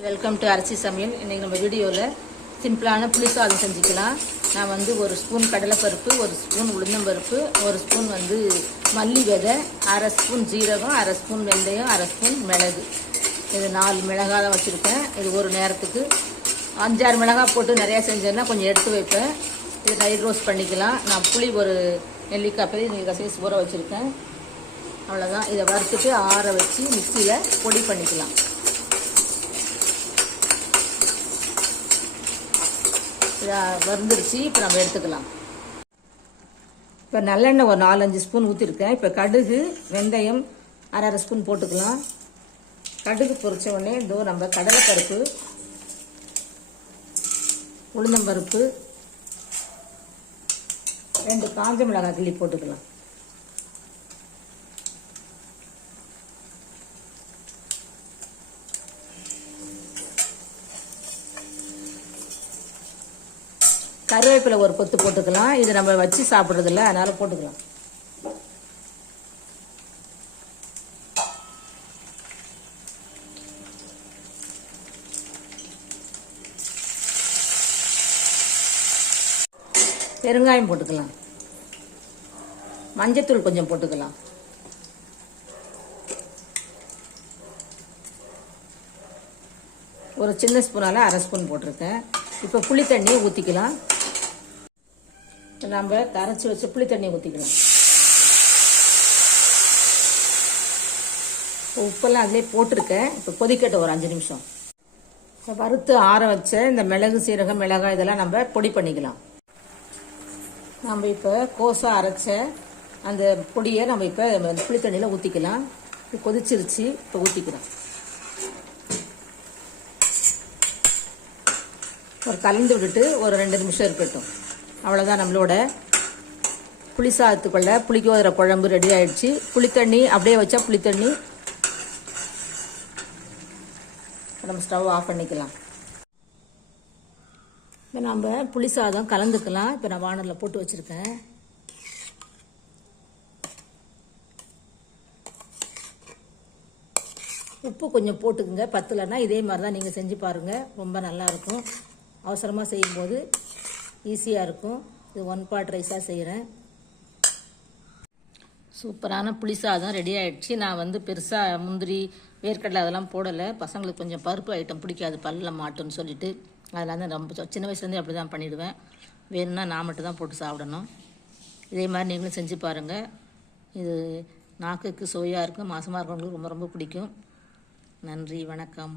Welcome to அரிசி சமையல். இன்றைக்கி நம்ம வீடியோவில் சிம்பிளான புளி சாதம் செஞ்சுக்கலாம். நான் வந்து ஒரு ஸ்பூன் கடலைப்பருப்பு, ஒரு ஸ்பூன் உளுந்தம்பருப்பு, ஒரு ஸ்பூன் வந்து மல்லி விதை, அரை ஸ்பூன் ஜீரகம், அரை ஸ்பூன் வெந்தயம், அரை ஸ்பூன் மிளகு, இது 4 மிளகாய் தான் வச்சுருக்கேன். இது ஒரு நேரத்துக்கு 5-6 மிளகாய் போட்டு நிறையா செஞ்சேன்னா கொஞ்சம் எடுத்து வைப்பேன். இது ரைட் ரோஸ்ட் பண்ணிக்கலாம். நான் புளி ஒரு நெல்லிக்காய் பெரிய நெல்லிக்காய் சைஸ் ஊற வச்சுருக்கேன். அவ்வளோதான். இதை வறுத்துட்டு ஆற வச்சு மிக்சியில் பொடி பண்ணிக்கலாம். வந்துருச்சு. இப்போ நம்ம எடுத்துக்கலாம். இப்போ நல்லெண்ணெய் ஒரு 4-5 ஸ்பூன் ஊற்றிருக்கேன். இப்போ கடுகு, வெந்தயம் அரை ஸ்பூன் போட்டுக்கலாம். கடுகு பொரிச்ச உடனே இதோ நம்ம கடலைப்பருப்பு, உளுந்தம்பருப்பு, 2 காஞ்ச மிளகாய் கிள்ளி போட்டுக்கலாம். கருவேப்பிலை ஒரு கொத்து போட்டுக்கலாம். இது நம்ம வச்சு சாப்பிட்றதில்ல, அதனால் போட்டுக்கலாம். பெருங்காயம் போட்டுக்கலாம். மஞ்சத்தூள் கொஞ்சம் போட்டுக்கலாம். ஒரு சின்ன ஸ்பூனால் அரை ஸ்பூன் போட்டிருக்கேன். இப்போ புளி தண்ணியை ஊற்றிக்கலாம். நம்ம கரைச்சி வச்சு புளி தண்ணி ஊற்றிக்கலாம். உப்பெல்லாம் அதிலே போட்டிருக்கேன். இப்போ கொதிக்கட்டும் ஒரு 5 நிமிஷம். இப்போ வறுத்து ஆற வச்ச இந்த மிளகு, சீரகம், மிளகாய் இதெல்லாம் நம்ம பொடி பண்ணிக்கலாம். நம்ம இப்போ கோஸாக அரைச்ச அந்த பொடியை நம்ம இப்போ புளி தண்ணியில் ஊற்றிக்கலாம். இப்போ கொதிச்சிருச்சு. இப்போ ஊற்றிக்கலாம். ஒரு கலந்து விட்டுட்டு ஒரு 2 நிமிஷம் இருக்கட்டும். அவ்வளோதான். நம்மளோட புளி சாதத்துக்குள்ள புளிக்கோதர குழம்பு ரெடி ஆயிடுச்சு. புளித்தண்ணி அப்படியே வச்சா புளித்தண்ணி. நம்ம ஸ்டவ் ஆஃப் பண்ணிக்கலாம். இப்போ நம்ம புளி சாதம் கலந்துக்கலாம். இப்போ நான் வானலில் போட்டு வச்சுருக்கேன். உப்பு கொஞ்சம் போட்டுக்குங்க. பத்தலைன்னா இதே மாதிரி தான் நீங்கள் செஞ்சு பாருங்கள். ரொம்ப நல்லாயிருக்கும். அவசரமாக செய்யும்போது ஈஸியாக இருக்கும். இது 1 பாட் ரைஸாக செய்கிறேன். சூப்பரான புளி சாதம் ரெடி ஆகிடுச்சு. நான் வந்து பெருசாக முந்திரி, வேர்க்கடலை அதெல்லாம் போடலை. பசங்களுக்கு கொஞ்சம் பருப்பு ஐட்டம் பிடிக்காது, பல்லில் மாட்டுன்னு சொல்லிட்டு. அதெல்லாம் தான் ரொம்ப சின்ன வயசுலேருந்தே அப்படி தான் பண்ணிவிடுவேன். வேணும்னா நான் மட்டும் தான் போட்டு சாப்பிடணும். இதே மாதிரி நீங்களும் செஞ்சு பாருங்கள். இது நாக்குக்கு சுவையாக இருக்கும். மாசமாக இருக்கவங்களுக்கு ரொம்ப ரொம்ப பிடிக்கும். நன்றி, வணக்கம்.